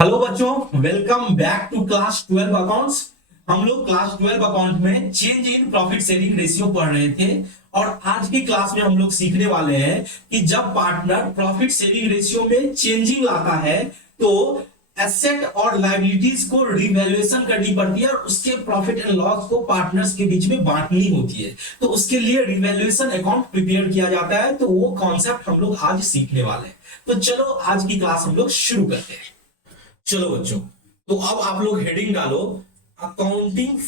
Hello बच्चों, welcome back to class 12 accounts. हम लोग क्लास 12 अकाउंट में change in profit sharing ratio पढ़ रहे थे और आज की क्लास में हम लोग सीखने वाले हैं कि जब पार्टनर प्रॉफिट शेयरिंग रेशियो में चेंजिंग लाता है तो एसेट और लायबिलिटीज को रिवैल्यूएशन करनी पड़ती है और उसके प्रॉफिट एंड लॉस को पार्टनर्स के बीच में बांटनी होती है। तो उसके लिए रिवैल्यूएशन अकाउंट प्रिपेयर किया जाता है। तो वो कॉन्सेप्ट हम लोग आज सीखने वाले हैं। तो चलो आज की क्लास हम लोग शुरू करते हैं। चलो बच्चों, तो अब आप लोग हेडिंग डालो accounting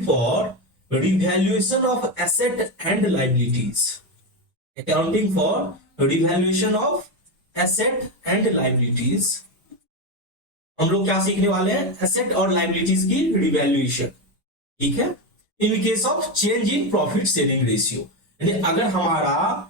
for revaluation of asset and liabilities. Accounting for revaluation of asset and liabilities. हम लोग क्या सीखने वाले हैं? एसेट और लायबिलिटीज की रिवैल्यूएशन। ठीक है, in case of change in profit sharing ratio, यानी अगर हमारा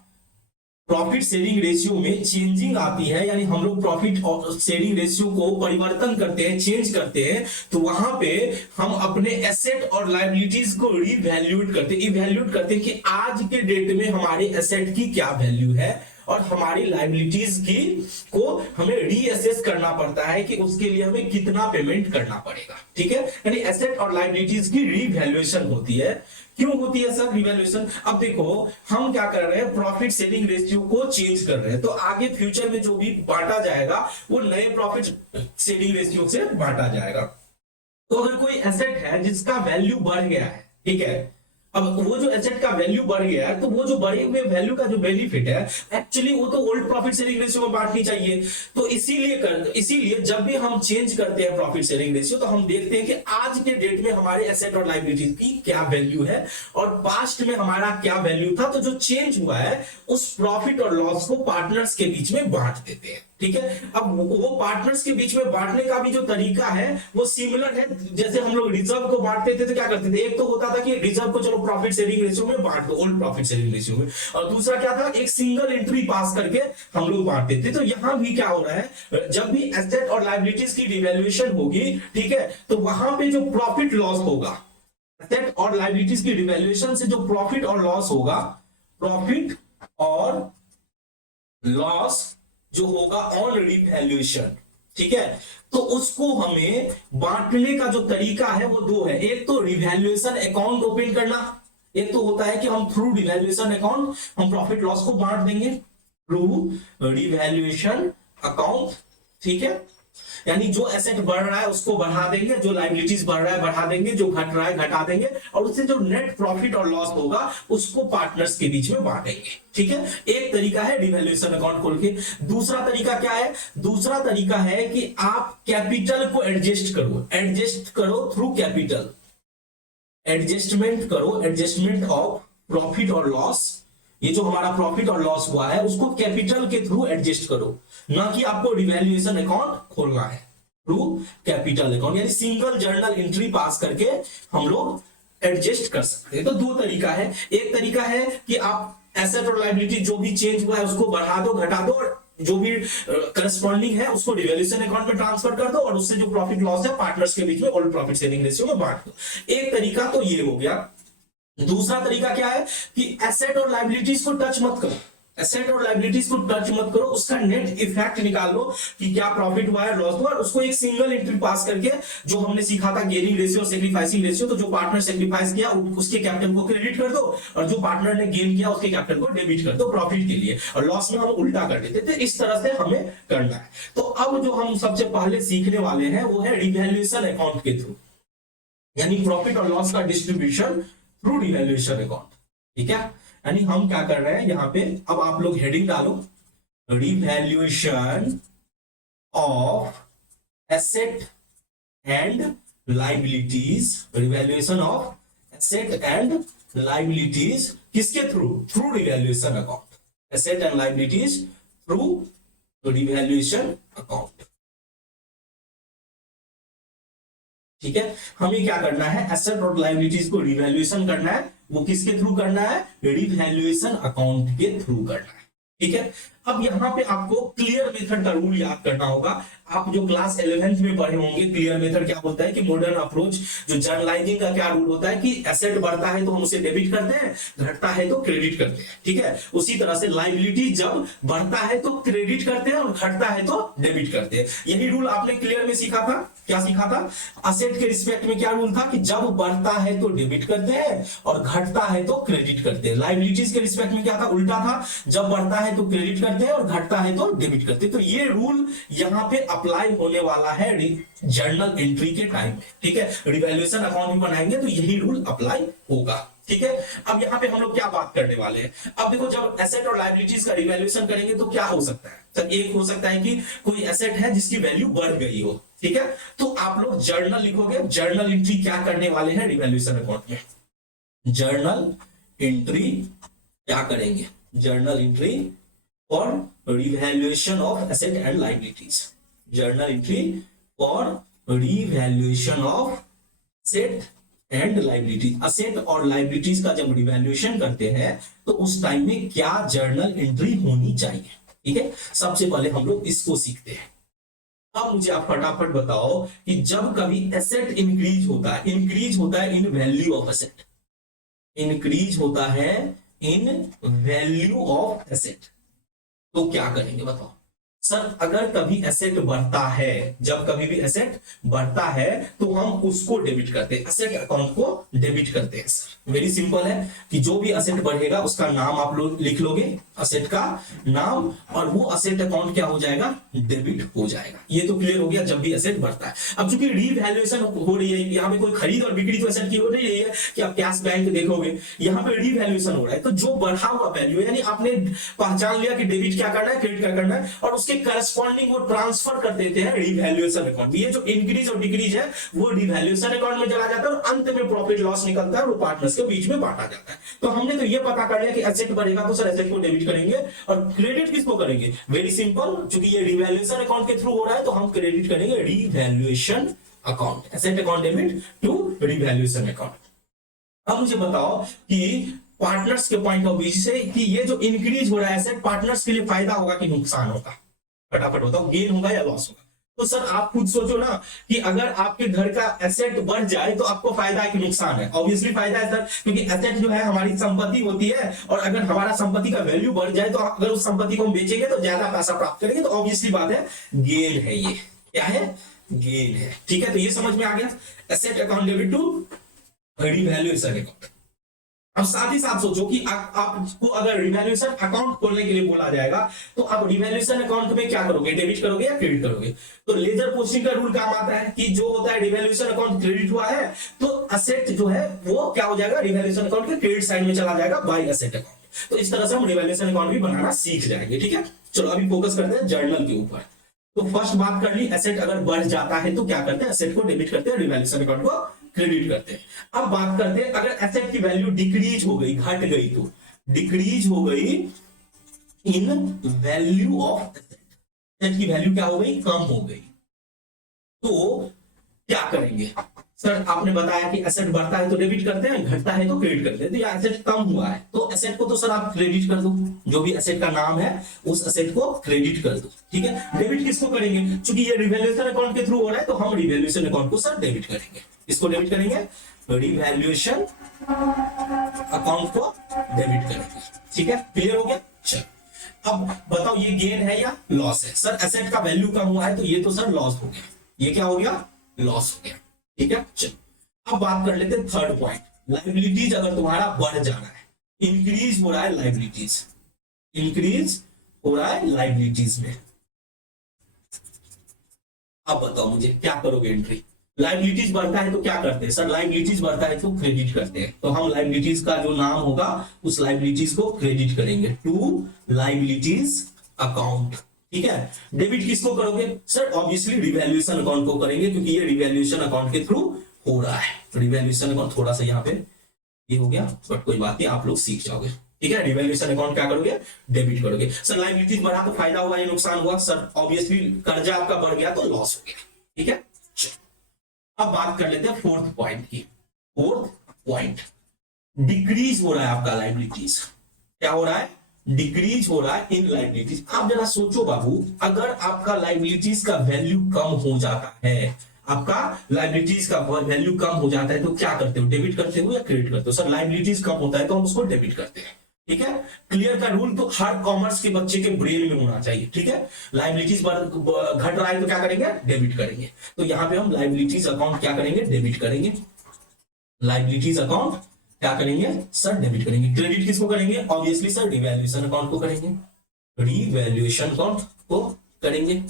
प्रॉफिट शेयरिंग रेशियो में चेंजिंग आती है, यानी हम लोग प्रॉफिट शेयरिंग रेशियो को परिवर्तन करते हैं, चेंज करते हैं, तो वहां पे हम अपने एसेट और लायबिलिटीज को रिवैल्यूएट करते हैं कि आज के डेट में हमारे एसेट की क्या वैल्यू है और हमारी लायबिलिटीज की को हमें रीअसेस करना पड़ता है कि उसके लिए हमें कितना पेमेंट करना पड़ेगा। ठीक है, यानी एसेट और लायबिलिटीज की रिवैल्यूएशन होती है। क्यों होती है सर रिवैल्यूएशन? अब देखो, हम क्या कर रहे हैं, प्रॉफिट शेयरिंग रेशियो को चेंज कर रहे हैं, तो आगे फ्यूचर में जो भी बांटा जाएगा वो नए प्रॉफिट शेयरिंग रेशियो से बांटा जाएगा। तो अगर कोई एसेट है जिसका वैल्यू बढ़ गया है, ठीक है, अब वो जो एसेट का वैल्यू बढ़ गया है तो वो जो बढ़े हुए वैल्यू का जो बेनिफिट है एक्चुअली वो तो ओल्ड प्रॉफिट शेयरिंग रेशियो में बांटनी चाहिए। तो इसीलिए जब भी हम चेंज करते हैं प्रॉफिट शेयरिंग रेशियो तो हम देखते हैं कि आज के डेट में हमारे एसेट और लायबिलिटीज की क्या वैल्यू है और पास्ट में हमारा क्या वैल्यू था। तो जो चेंज हुआ है उस प्रॉफिट और लॉस को पार्टनर्स के बीच में बांट देते हैं। ठीक है, अब वो पार्टनर्स के बीच में बांटने का भी जो तरीका है वो सिमिलर है। जैसे हम लोग रिजर्व को बांटते थे तो क्या करते थे, एक तो होता था कि रिजर्व को चलो प्रॉफिट शेयरिंग रेशियो में बांट दो, ओल्ड प्रॉफिट शेयरिंग रेशियो में, और दूसरा क्या था, एक सिंगल एंट्री पास करके हम लोग बांटते थे। तो यहां भी क्या हो रहा है, जब भी एसेट और लायबिलिटीज की रिवैल्यूएशन होगी, ठीक है, तो वहां पे जो प्रॉफिट लॉस होगा, एसेट और लायबिलिटीज की रिवैल्यूएशन से जो प्रॉफिट और लॉस होगा, प्रॉफिट और लॉस जो होगा ऑन रिवैल्यूएशन, ठीक है, तो उसको हमें बांटने का जो तरीका है वो दो है। एक तो रिवैल्यूएशन अकाउंट ओपन करना, एक तो होता है कि हम थ्रू रिवैल्यूएशन अकाउंट हम प्रॉफिट लॉस को बांट देंगे थ्रू रिवैल्यूएशन अकाउंट। ठीक है, यानी जो एसेट बढ़ रहा है उसको बढ़ा देंगे, जो लायबिलिटीज बढ़ रहा है बढ़ा देंगे, जो घट रहा है घटा देंगे, और उससे जो नेट प्रॉफिट और लॉस होगा उसको पार्टनर्स के बीच में बांटेंगे। ठीक है, एक तरीका है रिवैल्यूएशन अकाउंट खोल के। दूसरा तरीका क्या है? दूसरा तरीका है कि आप कैपिटल को एडजस्ट करो through capital, adjustment of profit और लॉस। ये जो हमारा प्रॉफिट और लॉस हुआ है उसको कैपिटल के थ्रू एडजस्ट करो, ना कि आपको रिवैल्यूएशन अकाउंट खोलना है थ्रू कैपिटल अकाउंट, यानी सिंगल जर्नल एंट्री पास करके हम लोग एडजस्ट कर सकते हैं। तो दो तरीका है। एक तरीका है कि आप एसेट और लायबिलिटी जो भी चेंज हुआ है उसको बढ़ा दो घटा दो, और जो भी करस्पॉन्डिंग है उसको रिवैल्यूएशन अकाउंट में ट्रांसफर कर दो, और उससे जो प्रॉफिट लॉस है पार्टनर्स के बीच में ओल्ड प्रॉफिट शेयरिंग रेशियो में बांट दो। एक तरीका तो ये हो गया। दूसरा तरीका क्या है कि एसेट और लायबिलिटीज को टच मत करो, एसेट और लायबिलिटीज को टच मत करो, उसका नेट इफेक्ट निकाल लो कि क्या प्रॉफिट हुआ है लॉस हुआ, और उसको एक सिंगल एंट्री पास करके जो हमने सीखा था गेनिंग रेशियो और सेक्रीफाइसिंग रेशियो, तो जो पार्टनर सेक्रीफाइस किया उसके कैपिटल को क्रेडिट कर दो और जो पार्टनर ने गेन किया उसके कैपिटल को डेबिट कर दो प्रॉफिट के लिए, और लॉस में हम उल्टा कर देते थे। इस तरह से हमें करना है। तो अब जो हम सबसे पहले सीखने वाले हैं वो है रिवैल्यूएशन अकाउंट के थ्रू, यानी प्रॉफिट और लॉस का डिस्ट्रीब्यूशन थ्रू रिवैल्यूएशन अकाउंट। ठीक है, यानी हम क्या कर रहे हैं यहां पे, अब आप लोग हेडिंग डालो revaluation of asset and liabilities, revaluation of asset and liabilities किसके through? Through revaluation account, asset and liabilities through revaluation account. ठीक है, हमें क्या करना है, एसेट और लायबिलिटीज को रिवैल्यूएशन करना है। वो किसके थ्रू करना है? रिवैल्यूएशन अकाउंट के थ्रू करना है। ठीक है, अब यहाँ पे आपको क्लियर मेथड का रूल याद करना होगा। आप जो क्लास 11th में पढ़े होंगे, क्लियर मेथड क्या बोलता है कि मॉडर्न अप्रोच जो जर्नलाइजिंग का क्या रूल होता है कि एसेट बढ़ता है तो हम उसे डेबिट करते हैं, घटता है तो क्रेडिट करते हैं, ठीक है। उसी तरह से लायबिलिटी जब बढ़ता है तो क्रेडिट करते हैं और घटता है तो डेबिट करते हैं। यही रूल आपने क्लियर में सीखा था। क्या सीखा था? असेट के रिस्पेक्ट में क्या रूल था कि जब बढ़ता है तो डेबिट करते हैं और घटता है तो क्रेडिट करते हैं। लायबिलिटीज के रिस्पेक्ट में क्या था? उल्टा था, जब बढ़ता है तो क्रेडिट करते हैं और घटता है तो डेबिट करते हैं। तो ये रूल यहां पे अप्लाई होने वाला है जर्नल एंट्री के टाइम में, ठीक है। रिवैल्यूएशन अकाउंट भी बनाएंगे तो यही रूल अप्लाई होगा, ठीक है। अब यहाँ पे हम लोग क्या बात करने वाले हैं? अब देखो, जब एसेट और लायबिलिटीज का रिवैल्यूएशन करेंगे तो क्या हो सकता है? तो एक हो सकता है कि कोई एसेट है जिसकी वैल्यू बढ़ गई हो, ठीक है। तो आप लोग जर्नल लिखोगे। जर्नल एंट्री क्या करने वाले हैं रिवैल्यूएशन अकाउंट में? जर्नल एंट्री क्या करेंगे? Journal entry for revaluation of asset and liabilities. Journal entry for revaluation of asset and liabilities. Asset और लायबिलिटीज का जब रिवैल्यूएशन करते हैं तो उस टाइम में क्या जर्नल एंट्री होनी चाहिए, ठीक है। सबसे पहले हम लोग इसको सीखते हैं। अब मुझे आप फटाफट बताओ कि जब कभी एसेट इंक्रीज होता है, इंक्रीज होता है इन वैल्यू ऑफ एसेट, इंक्रीज होता है इन वैल्यू ऑफ एसेट, तो क्या करेंगे बताओ? सर, अगर कभी एसेट बढ़ता है, जब कभी भी एसेट बढ़ता है तो हम उसको डेबिट करते हैं, एसेट अकाउंट को डेबिट करते हैं। सर वेरी सिंपल है कि जो भी एसेट बढ़ेगा उसका नाम आप लोग लिख लोगे, एसेट का नाम, और वो एसेट अकाउंट क्या हो जाएगा? डेबिट हो जाएगा। ये तो क्लियर हो गया जब भी एसेट बढ़ता है। अब चूंकि रीवैल्यूएशन हो रही है, यहाँ पे कोई खरीद और बिक्री तो एसेट की हो नहीं रही है कि आप कैश बैंक देखोगे, यहाँ पे रीवैल्यूएशन हो रहा है। तो जो बढ़ा हुआ वैल्यू, यानी आपने पहचान लिया कि डेबिट क्या करना है, क्रेडिट क्या करना है, और उसके करस्पॉन्डिंग वो ट्रांसफर कर देते हैं रिवैल्यूएशन अकाउंट। ये जो इंक्रीज और डिक्रीज है वो रिवैल्यूएशन अकाउंट में चला जाता है और अंत में प्रॉफिट लॉस निकलता है और पार्टनर्स के बीच में बांटा जाता है। तो हमने तो ये पता कर लिया कि एसेट बढ़ेगा तो सर एसेट को डेबिट करेंगे और क्रेडिट किसको करेंगे? वेरी सिंपल, क्योंकि ये रिवैल्यूएशन अकाउंट के थ्रू हो रहा है तो हम क्रेडिट करेंगे revaluation account, asset account debit to revaluation account. अब मुझे बताओ कि पार्टनर्स के पॉइंट ऑफ व्यू से कि ये जो इंक्रीज हो रहा है एसेट, पार्टनर्स के लिए फायदा होगा कि नुकसान होगा? फटाफट बताओ, गेन होगा या लॉस होगा? तो सर आप खुद सोचो ना कि अगर आपके घर का एसेट बढ़ जाए तो आपको फायदा है कि नुकसान है? ऑब्वियसली फायदा है सर, क्योंकि एसेट जो है हमारी संपत्ति होती है और अगर हमारा संपत्ति का वैल्यू बढ़ जाए तो अगर उस संपत्ति को हम बेचेंगे तो ज्यादा पैसा प्राप्त करेंगे, तो ऑब्वियसली बात है गेन है। ये क्या है? गेन है, ठीक है। तो ये समझ में आ गया, asset account debit to revaluation account. अब साथ ही साथ सोचो कि आपको अगर रिवैल्यूएशन अकाउंट खोलने के लिए बोला जाएगा तो आप रिवैल्यूएशन अकाउंट में क्या करोगे? डेबिट करोगे या क्रेडिट करोगे? तो लेजर पोस्टिंग का रूल काम आता है कि जो होता है रिवैल्यूएशन अकाउंट क्रेडिट हुआ है तो असेट जो है वो क्या हो जाएगा? रिवैल्यूएशन अकाउंट के क्रेडिट साइड में चला जाएगा बाय असेट अकाउंट। तो इस तरह से हम रिवैल्यूएशन अकाउंट भी बनाना सीख जाएंगे, ठीक है। चलो अभी फोकस करते हैं जर्नल के ऊपर। तो फर्स्ट बात कर ली, एसेट अगर बढ़ जाता है तो क्या करते हैं? एसेट को डेबिट करते हैं, रिवैल्यूएशन अकाउंट को क्रेडिट करते हैं। अब बात करते हैं अगर एसेट की वैल्यू डिक्रीज हो गई, घट गई, तो डिक्रीज हो गई इन वैल्यू ऑफ एसेट, एसेट की वैल्यू क्या हो गई? कम हो गई, तो क्या करेंगे? सर आपने बताया कि एसेट बढ़ता है तो डेबिट करते हैं, घटता है तो क्रेडिट करते हैं। तो ये एसेट कम हुआ है तो एसेट को तो सर आप क्रेडिट कर दो, जो भी एसेट का नाम है उस एसेट को क्रेडिट कर दो, ठीक है। डेबिट किसको करेंगे? क्योंकि ये रिवैल्यूएशन अकाउंट के थ्रू हो रहा है तो हम रिवैल्यूएशन अकाउंट को सर डेबिट करेंगे। इसको डेबिट करेंगे, रिवैल्यूएशन अकाउंट को डेबिट करेंगे, ठीक है। क्लियर हो गया? चलो अब बताओ ये गेन है या लॉस है? सर एसेट का वैल्यू कम हुआ है तो ये तो सर लॉस हो गया, ये क्या हो गया? लॉस हो गया, ठीक है। चलो अब बात कर लेते हैं थर्ड पॉइंट, लायबिलिटीज अगर तुम्हारा बढ़ जा रहा है, इंक्रीज हो रहा है लायबिलिटीज, इंक्रीज हो रहा है लायबिलिटीज में, अब बताओ मुझे क्या करोगे एंट्री? लायबिलिटीज बढ़ता है तो क्या करते हैं? सर लायबिलिटीज बढ़ता है तो क्रेडिट करते हैं, तो हम लायबिलिटीज का जो नाम होगा उस लायबिलिटीज को क्रेडिट करेंगे टू लायबिलिटीज अकाउंट, ठीक है। डेबिट किसको करोगे? सर ऑब्वियसली रिवैल्यूएशन अकाउंट को करेंगे क्योंकि ये रिवैल्यूएशन अकाउंट के थ्रू हो रहा है। रिवैल्यूएशन अकाउंट थोड़ा सा यहाँ पे ये हो गया बट कोई बात नहीं, आप लोग सीख जाओगे, ठीक है। रिवैल्यूएशन अकाउंट क्या करोगे? डेबिट करोगे। सर लायबिलिटीज बढ़ा तो फायदा हुआ या नुकसान हुआ? सर ऑब्वियसली कर्जा आपका बढ़ गया तो लॉस हो गया, ठीक है। अब बात कर लेते हैं फोर्थ पॉइंट की। फोर्थ पॉइंट, डिक्रीज हो रहा है आपका लायबिलिटीज, क्या हो रहा है? डिक्रीज हो रहा है इन लाइबिलिटीज। आप जरा सोचो बाबू, अगर आपका लाइबिलिटीज का वैल्यू कम हो जाता है, आपका लाइबिलिटीज का वैल्यू कम हो जाता है तो क्या करते हो, डेबिट करते हो या क्रेडिट करते हो? सर लाइबिलिटीज कम होता है तो हम उसको डेबिट करते हैं, ठीक है। क्लियर का रूल तो हर कॉमर्स के बच्चे के ब्रेन में होना चाहिए, ठीक है। लाइबिलिटीज घट रहा है तो क्या करेंगे, डेबिट करेंगे। तो यहां पे हम लाइबिलिटीज अकाउंट क्या करेंगे, डेबिट करेंगे। लाइबिलिटीज अकाउंट क्या करेंगे सर, डेबिट करेंगे। क्रेडिट किसको करेंगे, ऑब्वियसली सर रिवैल्यूएशन अकाउंट को करेंगे, रिवैल्यूएशन अकाउंट को करेंगे।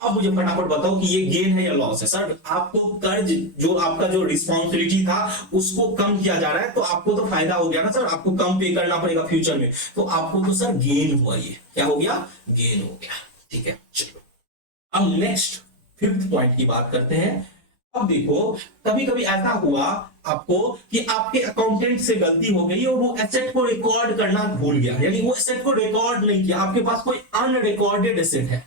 अब मुझे फटाफट बताओ कि ये गेन है या लॉस है। सर आपको कर्ज जो आपका जो रिस्पॉन्सिबिलिटी था उसको कम किया जा रहा है तो आपको तो फायदा हो गया ना सर, आपको कम पे करना पड़ेगा फ्यूचर में, तो आपको तो सर गेन हुआ, ये क्या हो गया, गेन हो गया, ठीक है। चलो अब नेक्स्ट फिफ्थ पॉइंट की बात करते हैं। अब देखो कभी कभी ऐसा हुआ आपको कि आपके अकाउंटेंट से गलती हो गई और वो एसेट को रिकॉर्ड करना भूल गया, यानी वो एसेट को रिकॉर्ड नहीं किया, आपके पास कोई अनरिकॉर्डेड एसेट है,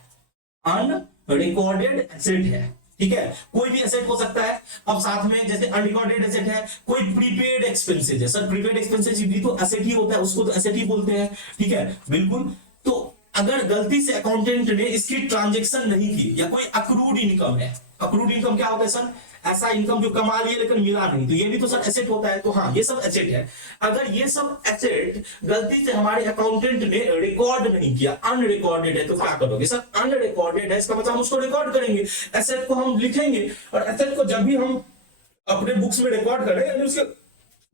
अनरिकॉर्डेड एसेट है, ठीक है। कोई भी एसेट हो सकता है। अब साथ में जैसे अनरिकॉर्डेड एसेट है, कोई प्रीपेड एक्सपेंसेज है। सर प्रीपेड एक्सपेंसेज भी तो एसेट ही होता है, उसको तो एसेट ही बोलते हैं, ठीक है, बिल्कुल। तो अगर गलती से अकाउंटेंट ने इसकी ट्रांजेक्शन नहीं की या कोई अक्रूड इनकम है, अक्रूड इनकम क्या होता है सर, ऐसा इनकम जो कमा लिए लेकिन मिला नहीं, तो ये भी तो सर एसेट होता है। तो हाँ ये सब एसेट है। अगर ये सब एसेट गलती से हमारे अकाउंटेंट ने रिकॉर्ड नहीं किया, अनरिकॉर्डेड है, तो क्या करोगे सर, अनरिकॉर्डेड है इसका मतलब हम उसको रिकॉर्ड करेंगे, एसेट को हम लिखेंगे। और एसेट को जब भी हम अपने बुक्स में रिकॉर्ड करें यानी उसके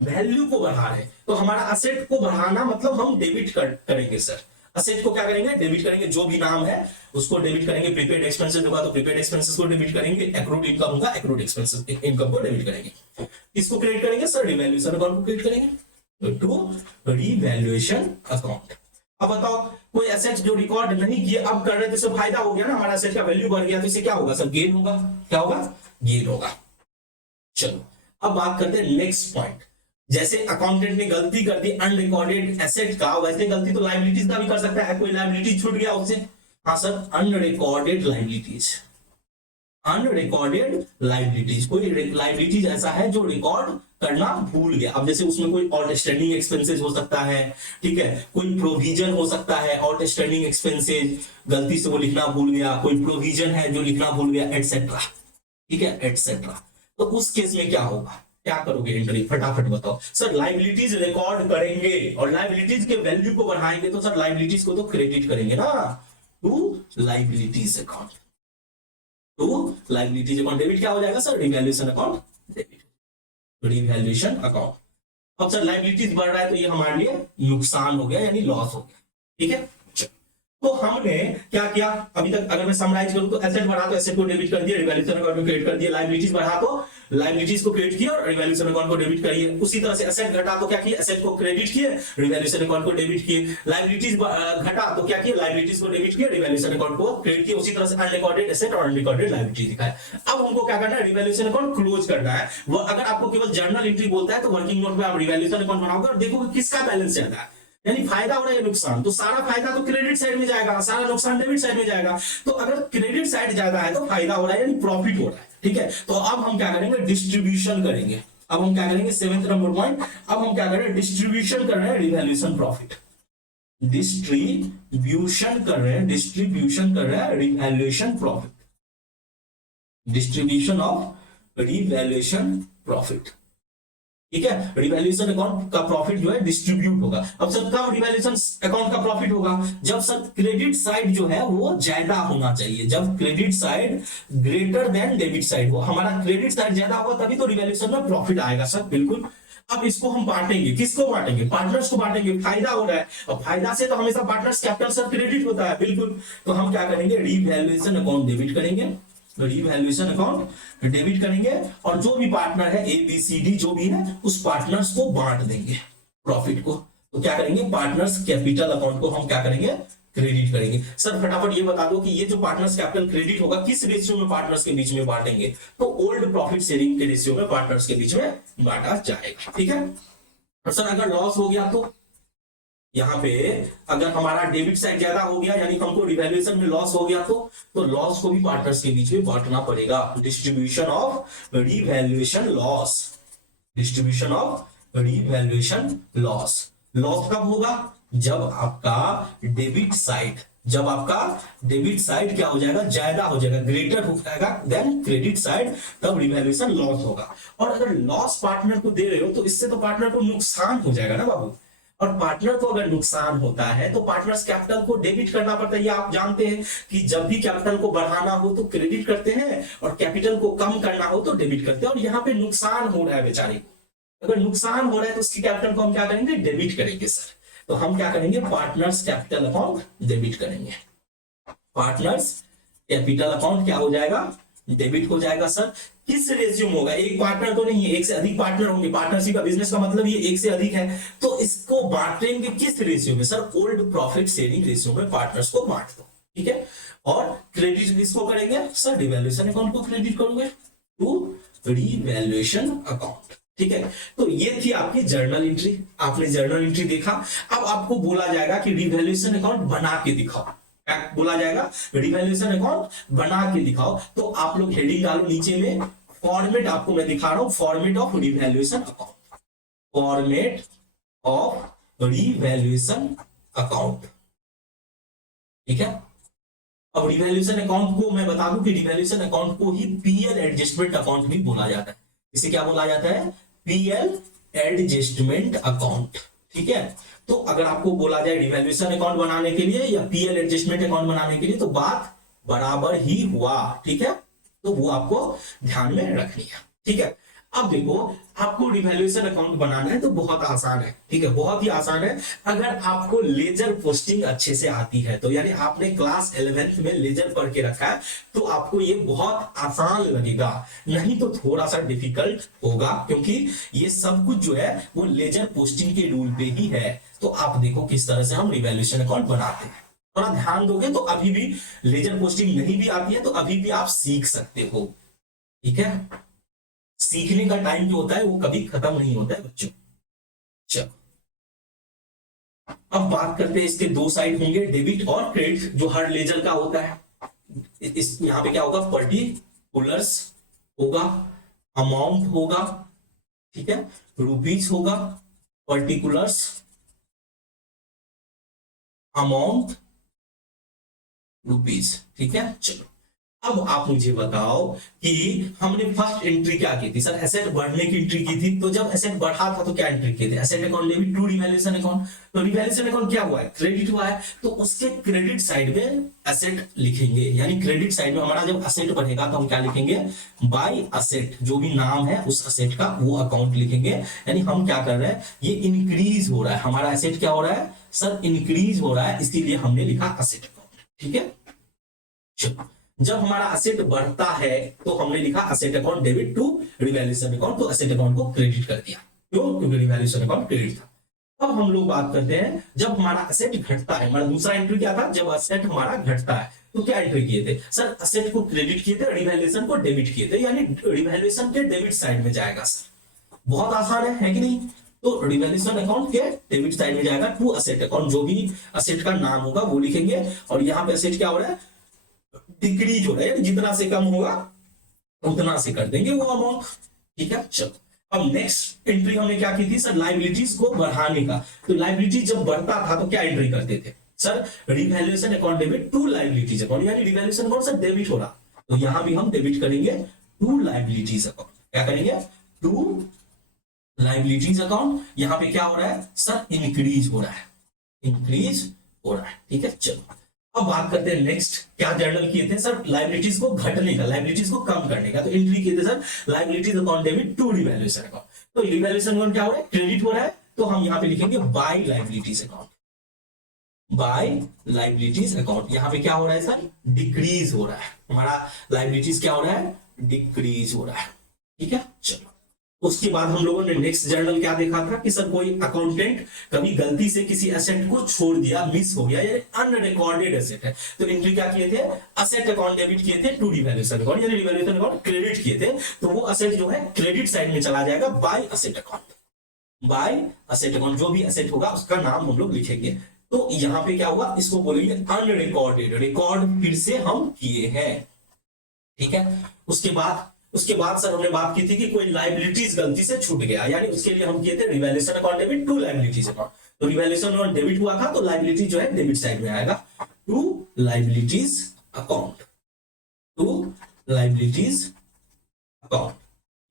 वैल्यू को बढ़ा रहे, तो हमारा एसेट को बढ़ाना मतलब हम डेबिट करेंगे सर। एसेट को क्या करेंगे, डेबिट करेंगे। जो भी नाम है उसको डेबिट करेंगे। प्रीपेड एक्सपेंसेस होगा तो प्रीपेड एक्सपेंसेस को डेबिट करेंगे, एक्रूड इनकम होगा एक्रूड एक्सपेंसेस इनकम को डेबिट करेंगे। इसको क्रेडिट करेंगे सर, रिवैल्यूएशन अकाउंट को क्रेडिट करेंगे, टू रिवैल्यूएशन अकाउंट। अब बताओ कोई एसेट जो रिकॉर्ड नहीं किए अब कर रहे तो इससे फायदा हो गया ना, हमारा एसेट का वैल्यू बढ़ गया, तो इससे क्या होगा सर, गेन होगा। क्या होगा, गेन होगा। चलो अब बात करते हैं नेक्स्ट पॉइंट। जैसे अकाउंटेंट ने गलती कर दी अनरिकॉर्डेड एसेट का, वैसे गलती तो लायबिलिटीज का भी कर सकता है। कोई लायबिलिटी छूट गया उससे, हाँ sir unrecorded liabilities, unrecorded liabilities. कोई लायबिलिटीज ऐसा है जो रिकॉर्ड करना भूल गया। अब जैसे उसमें कोई आउटस्टैंडिंग एक्सपेंसेस हो सकता है, ठीक है, कोई प्रोविजन हो सकता है, आउटस्टैंडिंग एक्सपेंसेस गलती से वो लिखना भूल गया, कोई प्रोविजन है जो लिखना भूल गया, एटसेट्रा, ठीक है, एटसेट्रा। तो उस केस में क्या होगा, क्या करोगे एंट्री, फटाफट बताओ सर। लायबिलिटीज रिकॉर्ड करेंगे और लायबिलिटीज के वैल्यू को बढ़ाएंगे तो सर लायबिलिटीज को तो क्रेडिट करेंगे ना, to liabilities account, to liabilities account. Debit क्या हो जाएगा sir, revaluation account, debit, revaluation account. अब सर लायबिलिटीज बढ़ रहा है तो ये हमारे लिए नुकसान हो गया यानी लॉस हो गया, ठीक है। तो हमने क्या किया अभी तक, अगर मैं समराइज करूं तो एसेट बढ़ा तो एसेट को डेबिट कर दिया, रिवैल्यूएशन अकाउंट को क्रेडिट कर दिया, लायबिलिटीज बढ़ा तो लायबिलिटीज को क्रेडिट किया और रिवैल्यूएशन अकाउंट को डेबिट करिए। उसी तरह से एसेट घटा तो क्या किया, एसेट को क्रेडिट किए, रिवैल्यूएशन अकाउंट को डेबिट किए। लायबिलिटीज घटा तो क्या किया, लायबिलिटीज को डेबिट किया, रिवैल्यूएशन अकाउंट को क्रेडिट किया। उसी तरह से अनरिकॉर्डेड एसेट और अनरिकॉर्डेड लायबिलिटी दिखाया। अब हमको क्या करना है, रिवैल्यूएशन अकाउंट क्लोज करना है। वो अगर आपको केवल जर्नल एंट्री बोलता है तो वर्किंग नोट में आप रिवैल्यूएशन अकाउंट बनाओगे और देखोगे किसका बैलेंस ज्यादा है, यानी फायदा हो रहा है नुकसान। तो सारा फायदा तो क्रेडिट साइड में जाएगा, सारा नुकसान डेबिट साइड में जाएगा। तो अगर क्रेडिट साइड ज्यादा है तो फायदा हो रहा है यानी प्रॉफिट हो रहा है, ठीक है। तो अब हम क्या करेंगे, डिस्ट्रीब्यूशन करेंगे। अब हम क्या करेंगे, सेवेंथ नंबर पॉइंट, अब हम क्या करें, डिस्ट्रीब्यूशन कर रहे हैं रिवैल्यूएशन प्रॉफिट, डिस्ट्रीब्यूशन कर रहे हैं, डिस्ट्रीब्यूशन कर रहे हैं revaluation profit, distribution of revaluation profit, ठीक है। रिवैल्यूएशन अकाउंट का प्रॉफिट जो है डिस्ट्रीब्यूट होगा। अब सर कब रिवैल्यूएशन अकाउंट का प्रॉफिट होगा, जब सर क्रेडिट साइड जो है वो ज्यादा होना चाहिए, जब credit side greater than debit side हो। हमारा क्रेडिट साइड ज्यादा होगा तभी तो रिवैल्यूएशन में प्रॉफिट आएगा सर, बिल्कुल। अब इसको हम बांटेंगे, किसको बांटेंगे, पार्टनर्स को बांटेंगे। फायदा हो रहा है और फायदा से तो हमेशा पार्टनर्स कैपिटल सर क्रेडिट होता है, बिल्कुल। तो हम क्या करेंगे, रिवैल्यूएशन अकाउंट डेबिट करेंगे, रिवैल्यूएशन अकाउंट डेबिट करेंगे और जो भी पार्टनर है ए बी सी डी जो भी है उस पार्टनर्स को बांट देंगे प्रॉफिट को। तो क्या करेंगे, पार्टनर्स कैपिटल अकाउंट को हम क्या करेंगे, क्रेडिट करेंगे। सर फटाफट ये बता दो कि ये जो पार्टनर्स कैपिटल क्रेडिट होगा किस रेशियो में पार्टनर्स के बीच में बांटेंगे, तो ओल्ड प्रॉफिट शेयरिंग के रेशियो में पार्टनर्स के बीच में बांटा जाएगा, ठीक है। और सर अगर लॉस हो गया तो यहाँ पे अगर हमारा डेबिट साइड ज्यादा हो गया यानी हमको रिवैल्यूएशन में लॉस हो गया तो लॉस को भी पार्टनर्स के बीच में बांटना पड़ेगा। Distribution of revaluation loss, distribution of revaluation loss. Loss कब होगा, जब आपका डेबिट साइड, जब आपका डेबिट साइड क्या हो जाएगा, ज्यादा हो जाएगा, ग्रेटर हो जाएगा देन क्रेडिट साइड, तब रिवैल्यूएशन लॉस होगा। और अगर लॉस पार्टनर को दे रहे हो तो इससे तो पार्टनर को नुकसान हो जाएगा ना बाबू। और पार्टनर को अगर नुकसान होता है तो पार्टनर्स कैपिटल को डेबिट करना पड़ता है। ये आप जानते हैं कि जब भी कैपिटल को बढ़ाना हो तो क्रेडिट करते हैं और कैपिटल को कम करना हो तो डेबिट करते हैं। और यहाँ पे नुकसान हो रहा है बेचारे को, अगर नुकसान हो रहा है तो उसकी कैपिटल को हम क्या करेंगे, डेबिट करेंगे सर। तो हम क्या करेंगे, पार्टनर्स कैपिटल अकाउंट डेबिट करेंगे। पार्टनर्स कैपिटल अकाउंट क्या हो जाएगा, डेबिट हो जाएगा सर। किस रेशियो में होगा, एक पार्टनर तो नहीं है, एक से अधिक पार्टनर होंगे, पार्टनरशिप का बिजनेस का मतलब ये एक से अधिक है, तो इसको बांटेंगे किस रेशियो में sir, old profit sharing ratio में पार्टनर्स को बांट दो, ठीक है। और क्रेडिट इसको करेंगे सर, रिवैल्यूएशन अकाउंट को क्रेडिट करोगे टू रिवैल्यूएशन अकाउंट, ठीक है। तो ये थी आपकी जर्नल एंट्री, आपने जर्नल एंट्री देखा। अब आपको बोला जाएगा कि रिवैल्यूएशन अकाउंट बना के दिखाओ, क्या बोला जाएगा, रिवैल्यूएशन अकाउंट बना के दिखाओ। तो आप लोग हेडिंग डालो नीचे में, फॉर्मेट आपको मैं दिखा रहा हूं, format of revaluation account, format of revaluation account, ठीक है। अब रिवैल्यूएशन अकाउंट को मैं बता दूं कि रिवैल्यूएशन अकाउंट को ही पीएल एडजस्टमेंट अकाउंट भी बोला जाता है। इसे क्या बोला जाता है, पीएल एडजस्टमेंट अकाउंट, ठीक है। तो अगर आपको बोला जाए रिवैल्यूएशन अकाउंट बनाने के लिए या पीएल एडजस्टमेंट अकाउंट बनाने के लिए तो बात बराबर ही हुआ, ठीक है। तो वो आपको ध्यान में रखनी है, ठीक है। अब देखो, आपको रिवैल्यूएशन अकाउंट बनाना है तो बहुत आसान है, ठीक है, बहुत ही आसान है। अगर आपको लेजर पोस्टिंग अच्छे से आती है तो, यानी आपने क्लास 11th में लेजर पढ़ के रखा है तो आपको ये बहुत आसान लगेगा, नहीं तो थोड़ा सा डिफिकल्ट होगा, क्योंकि ये सब कुछ जो है वो लेजर पोस्टिंग के रूल पे ही है। तो आप देखो किस तरह से हम रिवैल्यूएशन अकाउंट बनाते हैं, थोड़ा ध्यान दोगे तो अभी भी लेजर पोस्टिंग नहीं भी आती है तो अभी भी आप सीख सकते हो, ठीक है। सीखने का टाइम जो होता है वो कभी खत्म नहीं होता है बच्चों। चलो अब बात करते हैं, इसके दो साइड होंगे, डेबिट और क्रेडिट, जो हर लेजर का होता है। इस यहां पे क्या होगा, पर्टिकुलर्स होगा, अमाउंट होगा, ठीक है, रुपीज होगा, पर्टिकुलर्स, अमाउंट, रुपीज, ठीक है। चलो अब आप मुझे बताओ कि हमने फर्स्ट एंट्री क्या की थी सर, एसेट बढ़ने की एंट्री की थी। तो जब एसेट बढ़ा था तो क्या एंट्री की थी, asset account debit to revaluation account. तो रिवैल्यूएशन अकाउंट क्या हुआ है, क्रेडिट हुआ है, तो उसके क्रेडिट साइड में एसेट लिखेंगे, यानी क्रेडिट साइड में हमारा जब एसेट बढ़ेगा तो हम क्या लिखेंगे, बाय एसेट, जो भी नाम है उस एसेट का वो अकाउंट लिखेंगे। यानी हम क्या कर रहे हैं, ये इंक्रीज हो रहा है, हमारा एसेट क्या हो रहा है सर, इंक्रीज हो रहा है, इसीलिए हमने लिखा एसेट अकाउंट, ठीक है। चलो जब हमारा असेट बढ़ता है तो हमने लिखा asset account debit to revaluation account, तो असेट अकाउंट को क्रेडिट कर दिया, क्यों, क्योंकि रिवैल्यूएशन अकाउंट क्रेडिट था। अब हम लोग बात करते हैं जब हमारा असेट घटता है, हमारा दूसरा एंट्री क्या था, जब असेट हमारा घटता है तो क्या एंट्री किए थे सर, असेट को क्रेडिट किए थे, रिवैल्यूएशन को डेबिट किए थे, यानी रिवैल्यूएशन के डेबिट साइड में जाएगा सर, बहुत आसान है कि नहीं। तो रिवैल्यूएशन अकाउंट के डेबिट साइड में जाएगा टू असेट अकाउंट, जो भी असेट का नाम होगा वो लिखेंगे। और यहाँ पे असेट क्या हो रहा है, डिक्रीज हो रहा है, जितना से कम होगा उतना से कर देंगे वो अमाउंट, ठीक है। चलो अब नेक्स्ट एंट्री हमने क्या की थी सर, लायबिलिटीज को बढ़ाने का। तो लायबिलिटीज जब बढ़ता था तो क्या एंट्री करते थे sir, revaluation account debit to liabilities account, यानी रिवैल्यूएशन अकाउंट सर डेबिट हो रहा, तो यहां भी हम डेबिट करेंगे टू लायबिलिटीज अकाउंट, क्या करेंगे, टू लायबिलिटीज अकाउंट। यहां पे क्या हो रहा है सर, इंक्रीज हो रहा है, इंक्रीज हो रहा है, ठीक है। चलो अब बात करते हैं नेक्स्ट, क्या जर्नल किए थे सर, लायबिलिटीज को घटने का, लायबिलिटीज को कम करने का। तो एंट्री किए थे sir, liabilities account debit to revaluation account. तो रिवैल्यूएशन अकाउंट क्या हो रहा है, क्रेडिट हो रहा है, तो हम यहां पे लिखेंगे by liabilities account, by liabilities account. यहां पे क्या हो रहा है सर, डिक्रीज हो रहा है, हमारा लायबिलिटीज क्या हो रहा है, डिक्रीज हो रहा है, ठीक है। चलो उसके बाद हम लोगों ने नेक्स्ट जर्नल क्या देखा था कि सर कोई अकाउंटेंट कभी गलती से किसी एसेट को छोड़ दिया, मिस हो गया, यानी अनरिकॉर्डेड एसेट है, तो एंट्री क्या किए थे, असेट अकाउंट डेबिट किए थे टू रिवैल्यूएशन अकाउंट, यानी रिवैल्यूएशन अकाउंट क्रेडिट किए थे, तो वो असेट जो है क्रेडिट साइड में चला जाएगा by asset account, by asset account, जो भी असेट होगा उसका नाम हम लोग लिखेंगे। तो यहां पे क्या हुआ, इसको बोलेंगे अनरिकॉर्डेड, रिकॉर्ड फिर से हम किए हैं, ठीक है। उसके बाद सर हमने बात की थी कि कोई लायबिलिटीज गलती से छूट गया, यानी उसके लिए हम किए थे revaluation account debit to liabilities account. तो रिवैल्यूएशन और डेबिट हुआ था तो लाइबिलिटी जो है डेबिट साइड में आएगा, to liabilities account, to liabilities account.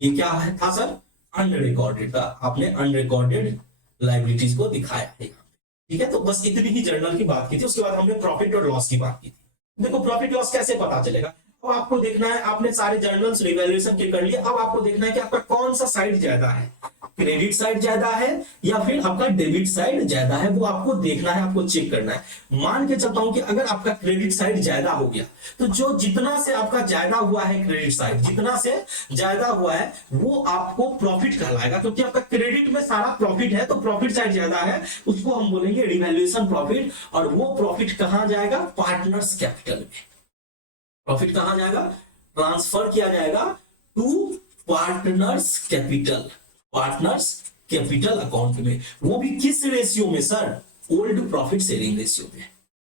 ये क्या है था सर? अनरिकॉर्डेड था, आपने अनरिकॉर्डेड लाइबिलिटीज को दिखाया है। ठीक है, तो बस इतनी ही जर्नल की बात की थी। उसके बाद हमने प्रॉफिट और लॉस की बात की थी। देखो प्रॉफिट लॉस कैसे पता चलेगा, अब आपको देखना है, आपने सारे जर्नल्स रिवैल्यूएशन के कर लिए, अब आपको देखना है कि आपका कौन सा साइड ज्यादा है, क्रेडिट साइड ज्यादा है या फिर आपका डेबिट साइड ज्यादा है, वो आपको देखना है, आपको चेक करना है। मान के चलता हूं कि अगर आपका क्रेडिट साइड ज्यादा हो गया तो जो जितना से आपका ज्यादा हुआ है क्रेडिट साइड, जितना से ज्यादा हुआ है वो आपको प्रॉफिट कहलाएगा, क्योंकि आपका क्रेडिट में सारा प्रॉफिट है, तो प्रॉफिट साइड ज्यादा है, उसको हम बोलेंगे रिवैल्यूएशन प्रॉफिट। और वो प्रॉफिट कहां जाएगा? पार्टनर्स कैपिटल में। प्रॉफिट कहां जाएगा? ट्रांसफर किया जाएगा to partners capital, partners capital account में। वो भी किस रेशियो में sir? Old profit sharing ratio में।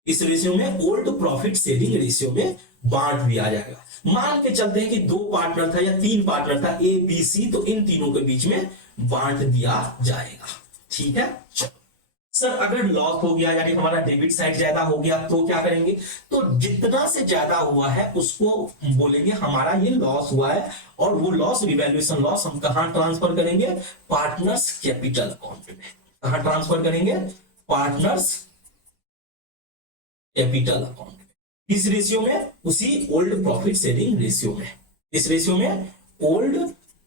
इस रेशियो में, ओल्ड प्रॉफिट शेयरिंग रेशियो में बांट दिया जाएगा। मान के चलते हैं कि 2 पार्टनर था या 3 पार्टनर था, ए बी सी, तो इन तीनों के बीच में बांट दिया जाएगा। ठीक है, चलो सर अगर लॉस हो गया यानी हमारा डेबिट साइड ज्यादा हो गया तो क्या करेंगे? तो जितना से ज्यादा हुआ है उसको बोलेंगे हमारा ये लॉस हुआ है, और वो लॉस, रिवैल्यूएशन लॉस, हम कहां ट्रांसफर करेंगे? पार्टनर्स कैपिटल अकाउंट में। कहां ट्रांसफर करेंगे? पार्टनर्स कैपिटल अकाउंट में। इस रेशियो में, उसी ओल्ड प्रॉफिट शेयरिंग रेशियो में, इस रेशियो में ओल्ड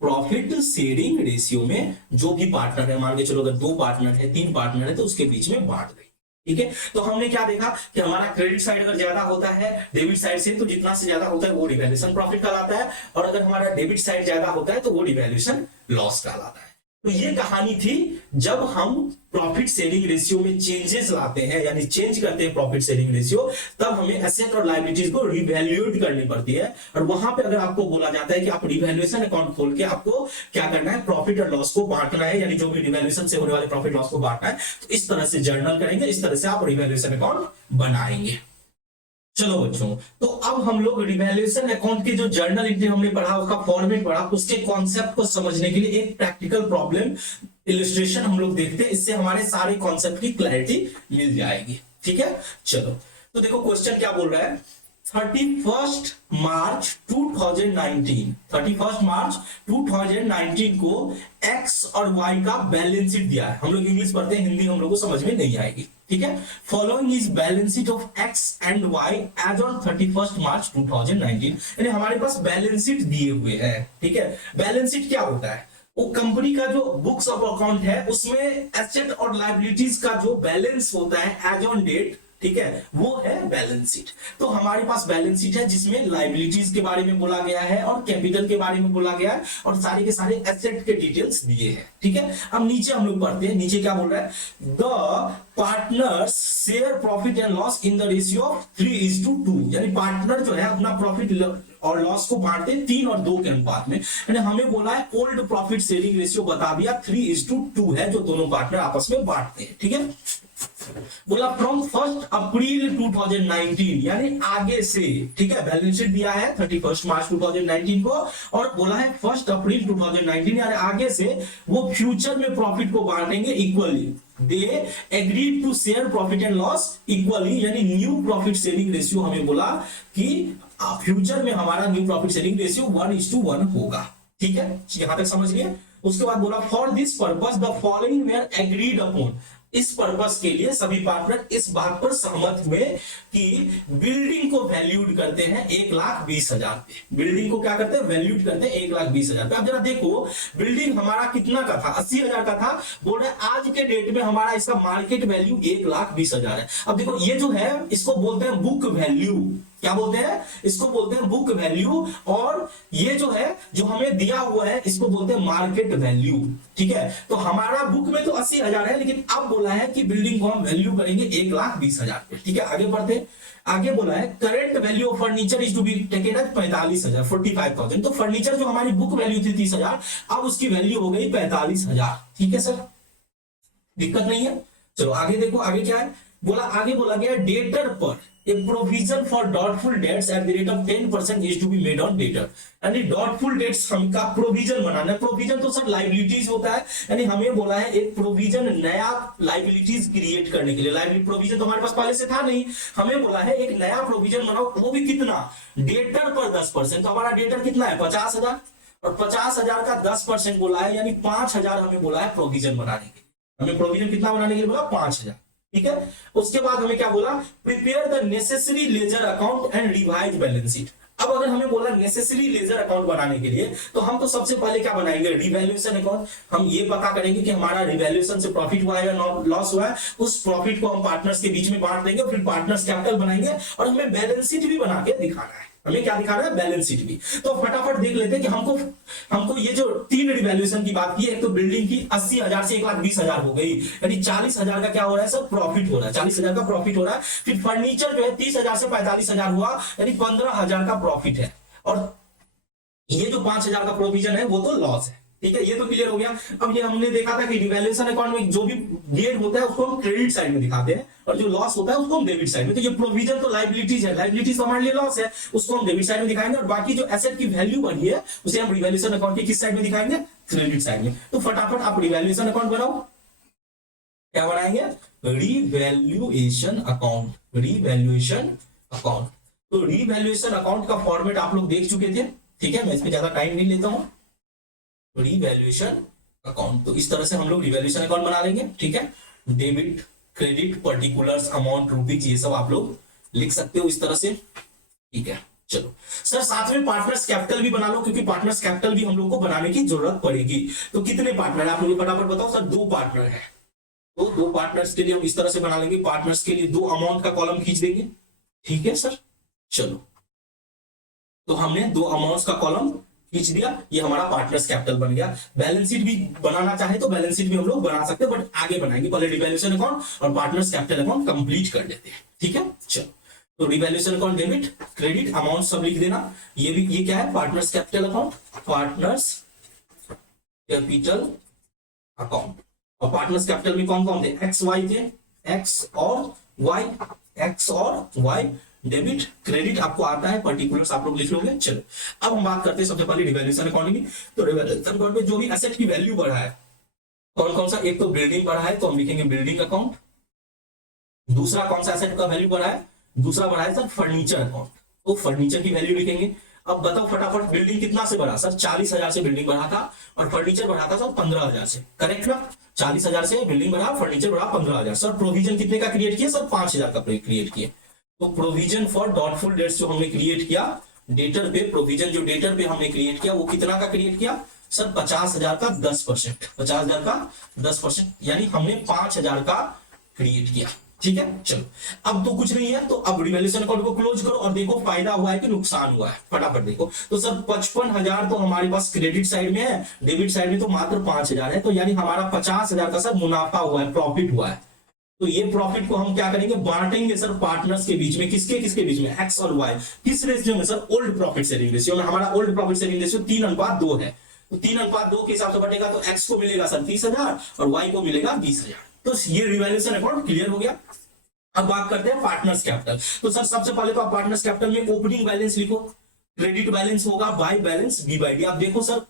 प्रॉफिट शेयरिंग रेशियो में जो भी पार्टनर है, मान के चलो अगर 2 पार्टनर है, 3 पार्टनर है, तो उसके बीच में बांट देंगे। ठीक है, तो हमने क्या देखा कि हमारा क्रेडिट साइड अगर ज्यादा होता है डेबिट साइड से, तो जितना से ज्यादा होता है वो रिवैल्यूएशन प्रॉफिट कहलाता है, और अगर हमारा डेबिट साइड ज्यादा होता है तो वो रिवैल्यूएशन लॉस कहलाता है। तो ये कहानी थी जब हम प्रॉफिट शेयरिंग रेशियो में चेंजेस लाते हैं, यानी चेंज करते हैं प्रॉफिट शेयरिंग रेशियो, तब हमें एसेट और लायबिलिटीज को रिवैल्यूएट करनी पड़ती है। और वहां पे अगर आपको बोला जाता है कि आप रिवैल्यूएशन अकाउंट खोल के आपको क्या करना है? प्रॉफिट और लॉस को बांटना है, यानी जो भी रिवैल्यूएशन से होने वाले प्रॉफिट लॉस को बांटना है, तो इस तरह से जर्नल करेंगे, इस तरह से आप रिवैल्यूएशन अकाउंट बनाएंगे। चलो बच्चों, तो अब हम लोग रिवैल्यूएशन अकाउंट के जो जर्नल एंट्री हमने पढ़ा, उसका फॉर्मेट पढ़ा, उसके कॉन्सेप्ट को समझने के लिए एक प्रैक्टिकल प्रॉब्लम इलस्ट्रेशन हम लोग देखते हैं, इससे हमारे सारे कॉन्सेप्ट की क्लैरिटी मिल जाएगी। ठीक है, चलो तो देखो क्वेश्चन क्या बोल रहा है। 31 मार्च 2019, 31 मार्च 2019 को एक्स और वाई का बैलेंस शीट दिया है। हम लोग इंग्लिश पढ़ते हैं, हिंदी हम लोग को समझ में नहीं आएगी। ठीक है, following is balance sheet of X and Y as on 31 March 2019, यानी हमारे पास बैलेंस शीट दिए हुए हैं। ठीक है, बैलेंस शीट क्या होता है? वो कंपनी का जो बुक्स ऑफ अकाउंट है उसमें एसेट और लायबिलिटीज का जो बैलेंस होता है एज ऑन डेट, ठीक है, वो है बैलेंस शीट। तो हमारे पास बैलेंस शीट है जिसमें लायबिलिटीज के बारे में बोला गया है और कैपिटल के बारे में बोला गया है, और सारे के सारे एसेट के डिटेल्स दिए हैं। ठीक है, अब नीचे हम लोग पढ़ते हैं, नीचे क्या बोल रहा है? The partners share profit and loss in the ratio of 3:2, यानी पार्टनर जो है अपना प्रॉफिट और लॉस को बांटते हैं 3 और 2 के अनुपात में। यानी हमें बोला है ओल्ड प्रॉफिट शेयरिंग रेशियो बता दिया 3:2 है, जो दोनों पार्टनर आपस में बांटते हैं। ठीक है, बोला फ्रॉम 1 अप्रैल 2019, यानी आगे से। ठीक है, बैलेंस शीट दिया है 31 मार्च 2019 को, और बोला है 1 अप्रैल 2019, यानी आगे से वो फ्यूचर में प्रॉफिट को बांटेंगे equally. They agreed to share profit and loss equally, यानी न्यू प्रॉफिट शेयरिंग रेशियो हमें बोला कि फ्यूचर में हमारा न्यू प्रॉफिट शेयरिंग रेशियो 1:1 होगा। ठीक है, यहां तक समझ लिए। उसके बाद बोला for this purpose the following were agreed upon, इस पर्पस के लिए सभी पार्टनर इस बात पर सहमत हुए कि बिल्डिंग को वैल्यूड करते हैं 1,20,000 पे। बिल्डिंग को क्या करते हैं? वैल्यूड करते हैं 1,20,000 पे। अब जरा देखो, बिल्डिंग हमारा कितना का था? 80,000 का था। बोल रहे आज के डेट में हमारा इसका मार्केट वैल्यू 1,20,000 है। अब देखो ये जो है इसको बोलते हैं बुक वैल्यू। क्या बोलते हैं? इसको बोलते हैं बुक वैल्यू, और ये जो है जो हमें दिया हुआ है इसको बोलते हैं मार्केट वैल्यू। ठीक है, तो हमारा बुक में तो 80,000 है, लेकिन अब बोला है कि बिल्डिंग को हम वैल्यू करेंगे 1,20,000 पे। ठीक है, आगे बढ़ते। आगे बोला है current value of furniture is to be taken as 45,000, 45,000। तो फर्नीचर जो हमारी बुक वैल्यू थी 30,000, अब उसकी वैल्यू हो गई 45,000। ठीक है सर, दिक्कत नहीं है। चलो आगे देखो, आगे क्या है? बोला, आगे बोला गया डेटर पर a provision for doubtful debts at the rate of 10% is to be made on debtor. यानी डॉटफुल डेट्स हम का प्रोविजन बनाना है। प्रोविजन तो सर लाइबिलिटीज होता है, यानी हमें बोला है एक प्रोविजन नया लाइबिलिटीज क्रिएट करने के लिए। लाइबिलिटी प्रोविजन तो हमारे पास पहले से था नहीं, हमें बोला है एक नया प्रोविजन बनाओ, वो भी कितना, डेटर पर 10%। तो हमारा डेटर कितना है 50,000, और 50,000 का 10% बोला है, यानी 5,000 हमें बोला है प्रोविजन बनाने के लिए। हमें प्रोविजन कितना बनाने के लिए बोला 5,000, ठीक है। उसके बाद हमें क्या बोला, prepare the necessary ledger account and revise balance sheet. अब अगर हमें बोला नेसेसरी लेजर अकाउंट बनाने के लिए, तो हम तो सबसे पहले क्या बनाएंगे, रिवैल्यूएशन अकाउंट। हम ये पता करेंगे कि हमारा रिवैल्यूएशन से प्रॉफिट हुआ है या लॉस हुआ है, उस प्रॉफिट को हम पार्टनर्स के बीच में बांट देंगे, फिर पार्टनर्स कैपिटल बनाएंगे, और हमें बैलेंस शीट भी बना के दिखाना है। हमें क्या दिखाना है, बैलेंस शीट भी। तो फटाफट देख लेते हैं कि हमको ये जो 3 रिवैल्यूएशन की बात की है, एक तो बिल्डिंग की 80,000 से 1,20,000 हो गई, यानी 40,000 का क्या हो रहा है सर, प्रॉफिट हो रहा है, 40,000 का प्रॉफिट हो रहा है। फिर फर्नीचर जो है 30,000 से 45,000 हुआ, यानी 15,000 का प्रॉफिट है, और ये जो 5,000 का प्रोविजन है वो तो लॉस है, ठीक है। ये तो क्लियर हो गया। अब ये हमने देखा था कि रिवैल्यूएशन अकाउंट में जो भी गेन होता है उसको हम क्रेडिट साइड में दिखाते हैं, और जो लॉस होता है उसको हम डेबिट साइड में। तो ये प्रोविजन तो लाइबिलिटीज है, लाइबिलिटीज तो हमारे लिए लॉस है, उसको हम डेबिट साइड में दिखाएंगे, और बाकी जो एसेट की वैल्यू बनी है उसे हम रिवैल्यूएशन अकाउंट की किस साइड में दिखाएंगे, क्रेडिट साइड में। तो फटाफट आप रिवैल्यूएशन अकाउंट बनाओ। क्या बनाएंगे, रिवैल्यूएशन अकाउंट, रिवैल्यूएशन अकाउंट। तो रिवैल्यूएशन अकाउंट का फॉर्मेट आप लोग देख चुके थे, ठीक है, मैं इसमें ज्यादा टाइम नहीं लेता हूं। रिवैल्यूएशन अकाउंट, तो इस तरह से हम लोग रिवैल्यूएशन अकाउंट बना लेंगे, ठीक है। Debit, credit, particulars, amount, rupees, ये सब आप लोग लिख सकते हो इस तरह से, ठीक है। चलो सर, साथ में पार्टनर्स कैपिटल भी बना लो, क्योंकि पार्टनर्स कैपिटल भी हम लोग को बनाने की जरूरत पड़ेगी। तो कितने पार्टनर है आप लोग फटाफट बताओ सर, 2 पार्टनर है। तो 2 पार्टनर्स के लिए हम इस तरह से बना लेंगे, पार्टनर्स के लिए 2 अमाउंट का कॉलम खींच देंगे, ठीक है सर। चलो, तो हमने 2 अमाउंट्स का कॉलम खींच दिया, ये हमारा पार्टनर्स कैपिटल बन गया। बैलेंस शीट भी बनाना चाहे तो बैलेंस शीट भी हम लोग बना सकते हैं, बट आगे बनाएंगे, पहले रिवैल्यूएशन अकाउंट और पार्टनर्स कैपिटल अकाउंट कंप्लीट कर लेते हैं, ठीक है। चलो, तो revaluation account, debit, credit, amount सब लिख देना। ये क्या है, partners capital account, partners capital account. और पार्टनर्स कैपिटल में कौन कौन थे, एक्स वाई थे, एक्स और वाई, एक्स और वाई। डेबिट, क्रेडिट आपको आता है, पर्टिकुलर्स आप लोग लिख लोगे। चलो, अब हम बात करते हैं सबसे पहले रिवैल्यूएशन अकाउंट की। तो रिवैल्यूएशन अकाउंट में जो भी एसेट की वैल्यू बढ़ा है, कौन कौन सा, एक तो बिल्डिंग बढ़ा है तो हम लिखेंगे बिल्डिंग अकाउंट। दूसरा कौन सा एसेट का वैल्यू बढ़ा है, दूसरा बढ़ा है सर फर्नीचर अकाउंट, तो फर्नीचर की वैल्यू लिखेंगे। अब बताओ फटाफट, बिल्डिंग कितना से बढ़ा सर, 40,000 से बिल्डिंग बढ़ा था, और फर्नीचर बढ़ा था सर 15,000 से, करेक्ट ना। 40,000 से बिल्डिंग बढ़ा, फर्नीचर बढ़ा 15,000। सर प्रोविजन कितने का क्रिएट किया सर, 5,000 का क्रिएट किया। तो प्रोविजन फॉर डॉटफुल डेट्स जो हमने क्रिएट किया, डेटर पे प्रोविजन जो डेटर पे हमने क्रिएट किया, वो कितना का क्रिएट किया सर, 50,000 का 10%, 50,000 का 10%, यानी हमने 5,000 का क्रिएट किया, ठीक है। चलो, अब तो कुछ नहीं है, तो अब रिवैल्यूएशन अकाउंट को क्लोज करो और देखो फायदा हुआ है कि नुकसान हुआ है, फटाफट देखो। तो सर 55,000 तो हमारे पास क्रेडिट साइड में है, डेबिट साइड में तो मात्र 5,000 है, तो यानी हमारा 50,000 का सर मुनाफा हुआ है, प्रॉफिट हुआ है। तो ये प्रॉफिट को हम क्या करेंगे, बांटेंगे सर पार्टनर्स के बीच में, किसके किसके बीच में, एक्स और वाई। किस रेशियो में sir, old profit sharing ratio में। हमारा ओल्ड प्रॉफिट शेयरिंग रेशियो 3:2 है, तो 3:2 के हिसाब से बटेगा, तो एक्स को मिलेगा सर 30,000 और वाई को मिलेगा 20,000। तो ये रिवैल्यूएशन अकाउंट क्लियर हो गया। अब बात करते हैं पार्टनर्स कैपिटल। तो सर सबसे पहले तो आप पार्टनर्स कैपिटल में ओपनिंग बैलेंस लिखो, क्रेडिट बैलेंस होगा by balance B by D. आप देखो सर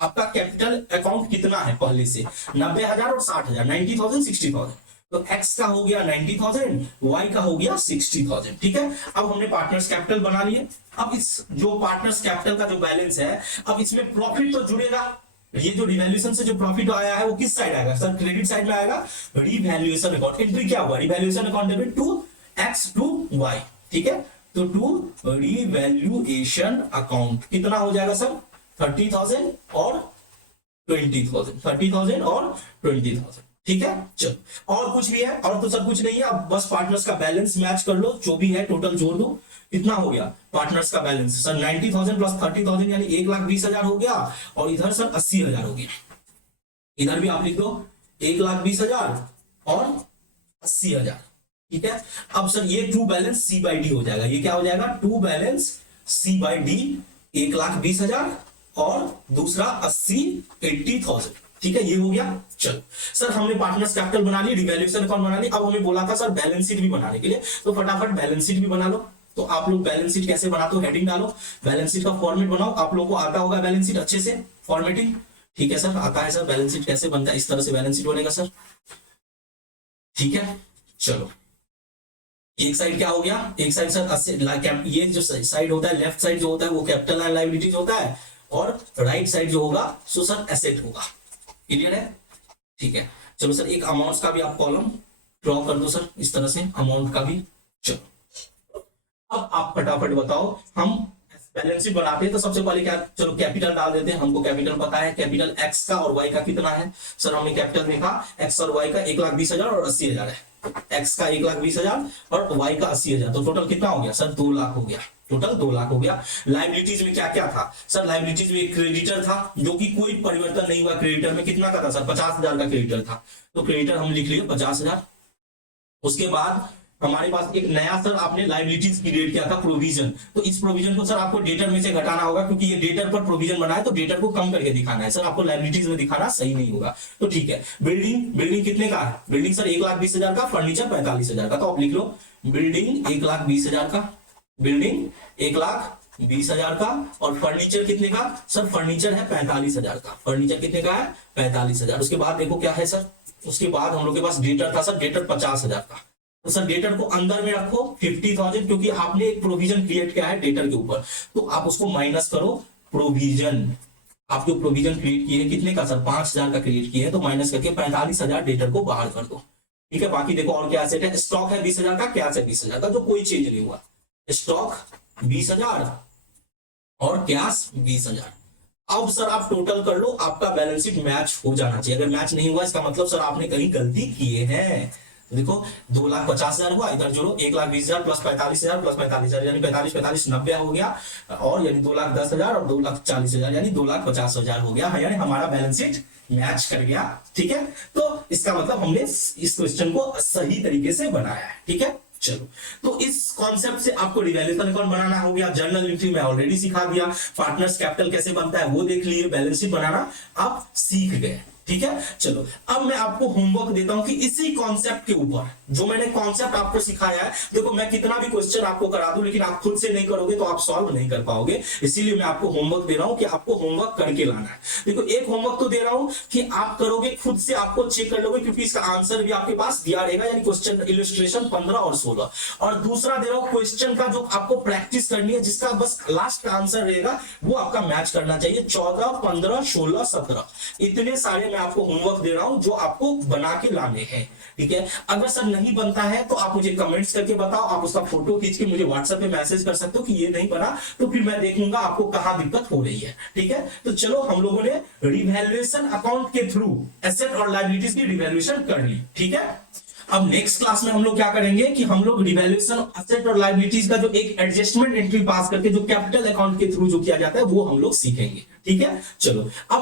आपका कैपिटल अकाउंट कितना है पहले से, 90,000 और 60,000, 90,000 60,000। तो x का हो गया 90,000, y का हो गया 60,000, ठीक है। अब हमने पार्टनर्स कैपिटल बना लिए। अब इस जो पार्टनर्स कैपिटल का जो बैलेंस है, अब इसमें प्रॉफिट तो जुड़ेगा। ये जो रिवैल्यूएशन से जो प्रॉफिट आया है वो किस साइड आएगा सर, क्रेडिट साइड में आएगा। रिवैल्यूएशन अकाउंट एंट्री क्या हुआ, revaluation account debit to x to y, ठीक है। तो टू रिवैल्यूएशन अकाउंट कितना हो जाएगा सर, 30,000 और 20,000, 30,000 और 20,000, ठीक है। चलो, और कुछ भी है, और तो सर कुछ नहीं है। अब बस पार्टनर्स का बैलेंस मैच कर लो, जो भी है टोटल जोड़ दो, कितना हो गया पार्टनर्स का बैलेंस सर, 90,000 प्लस 30,000 यानी 1,20,000 हो गया, और इधर सर 80,000 हो गया। इधर भी आप लिख दो 1,20,000 और 80,000, ठीक है। अब सर ये true balance C by D हो जाएगा। ये क्या हो जाएगा, true balance C by D, 1,20,000 और दूसरा 80,000, ठीक है, ये हो गया। चलो सर हमने पार्टनर्स कैपिटल बना ली, रिवैल्यूएशन अकाउंट बना ली, अब हमें बोला था सर बैलेंस शीट भी बनाने के लिए, तो फटाफट बैलेंस शीट भी बना लो। तो आप लोग बैलेंस शीट कैसे बनाते हो, हेडिंग डालो, बैलेंस शीट का फॉर्मेट बनाओ। आप लोगों को आता होगा बैलेंस शीट अच्छे से फॉर्मेटिंग, ठीक है सर, आता है सर। बैलेंस शीट कैसे बनता है, इस तरह से बैलेंस शीट बनेगा सर, ठीक है। चलो एक साइड क्या हो गया, एक साइड सर ये जो साइड होता है लेफ्ट साइड जो होता है वो कैपिटल एंड लायबिलिटीज होता है, और राइट साइड जो होगा सो सर एसेट होगा। क्लियर है, ठीक है। चलो सर एक अमाउंट का भी आप कॉलम ड्रॉ कर दो सर, इस तरह से अमाउंट का भी। चलो अब आप फटाफट बताओ, हम बैलेंस शीट बनाते हैं तो सबसे पहले क्या, चलो कैपिटल डाल देते हैं। हमको कैपिटल पता है, कैपिटल एक्स का और वाई का कितना है सर, हमने कैपिटल देखा एक्स और वाई का 1,20,000 और 80,000 है। एक्स का 1,20,000 और वाई का 80,000, तो टोटल कितना हो गया सर 2 लाख हो गया, टोटल 2 लाख हो गया। लाइबिलिटीज में क्या क्या था सर, लाइबिलिटीज में एक क्रेडिटर था जो कि कोई परिवर्तन नहीं हुआ, क्रेडिटर में कितना का था सर 50,000 का क्रेडिटर था, तो क्रेडिटर हम लिख लिए 50,000। उसके बाद हमारे पास एक नया सर आपने लाइबिलिटीज क्रिएट किया था प्रोविजन, तो इस प्रोविजन को सर आपको डेटर में से घटाना होगा, क्योंकि ये डेटर पर प्रोविजन बना है तो डेटर को कम करके दिखाना है सर, आपको लाइबिलिटीज में दिखाना सही नहीं होगा, तो ठीक है। बिल्डिंग कितने का है, बिल्डिंग सर 1,20,000 का, फर्नीचर 45,000 का, तो आप लिख लो बिल्डिंग 1,20,000 का, बिल्डिंग 1,20,000 का, और फर्नीचर कितने का सर, फर्नीचर है 45,000 का, फर्नीचर कितने का है 45,000। उसके बाद देखो क्या है सर, उसके बाद हम लोग के पास डेटर था सर, डेटर 50,000 का, तो सर डेटर को अंदर में रखो 50,000, क्योंकि आपने एक प्रोविजन क्रिएट किया है डेटर के ऊपर, तो आप उसको माइनस करो प्रोविजन। आप जो प्रोविजन क्रिएट किए हैं कितने का सर 5,000 का क्रिएट किए हैं, तो माइनस करके 45,000 डेटर को बाहर कर दो, ठीक है। बाकी देखो और क्या एसेट है, स्टॉक है 20,000 का, कैश है 20,000 का, जो कोई चेंज नहीं हुआ, स्टॉक 20,000 और कैश 20,000। अब सर आप टोटल कर लो, आपका बैलेंस शीट मैच हो जाना चाहिए। अगर मैच नहीं हुआ इसका मतलब सर आपने कहीं गलती किए हैं। देखो 2,50,000 हुआ, इधर जोड़ो 1,20,000 प्लस 45,000 प्लस 45,000 यानी 45 90 हो गया, और यानी 2,10,000 और 2,40,000 यानी 2,50,000 हो गया, यानी हमारा बैलेंस शीट मैच कर गया, ठीक है। तो इसका मतलब हमने इस क्वेश्चन को सही तरीके से बनाया है, ठीक है। चलो तो इस कॉन्सेप्ट से आपको रिवैल्यूएशन अकाउंट बनाना हो गया, जर्नल एंट्री में ऑलरेडी सिखा दिया, पार्टनर्स कैपिटल कैसे बनता है वो देख लिए, बैलेंस शीट बनाना आप सीख गए, ठीक है। चलो अब मैं आपको होमवर्क देता हूं कि इसी कॉन्सेप्ट के ऊपर जो मैंने कॉन्सेप्ट आपको सिखाया है, देखो मैं कितना भी क्वेश्चन आपको करा दूं लेकिन आप खुद से नहीं करोगे तो आप सॉल्व नहीं कर पाओगे, इसीलिए मैं आपको होमवर्क दे रहा हूं कि आपको होमवर्क करके लाना है। देखो एक होमवर्क तो दे रहा हूं कि आप करोगे खुद से, आपको चेक कर लोगे, क्योंकि इसका आंसर भी आपके पास दिया रहेगा, यानी क्वेश्चन इलस्ट्रेशन 15 और 16, और दूसरा दे रहा हूं क्वेश्चन का जो आपको प्रैक्टिस करनी है, जिसका बस लास्ट का आंसर रहेगा वो आपका मैच करना चाहिए, 14, 15, 16, 17 इतने सारे मैं आपको होमवर्क दे रहा हूं जो आपको बना के लाने हैं, ठीक है। अगर सर नहीं बनता है तो आप मुझे कमेंट्स करके बताओ, आप उसका फोटो खींच के मुझे व्हाट्सएप पे मैसेज कर सकते हो कि ये नहीं बना, तो फिर मैं देखूंगा आपको कहां दिक्कत हो रही है, ठीक है। तो चलो हम लोगों ने रिवैल्यूएशन अकाउंट के थ्रू एसेट और लायबिलिटीज की रिवैल्यूएशन कर ली, ठीक है। अब नेक्स्ट क्लास में हम लोग क्या करेंगे कि हम लोग रिवैल्यूएशन एसेट और लायबिलिटीज का जो एक एडजस्टमेंट एंट्री पास करके जो कैपिटल अकाउंट के थ्रू जो किया जाता है वो हम लोग सीखेंगे, ठीक है। चलो अब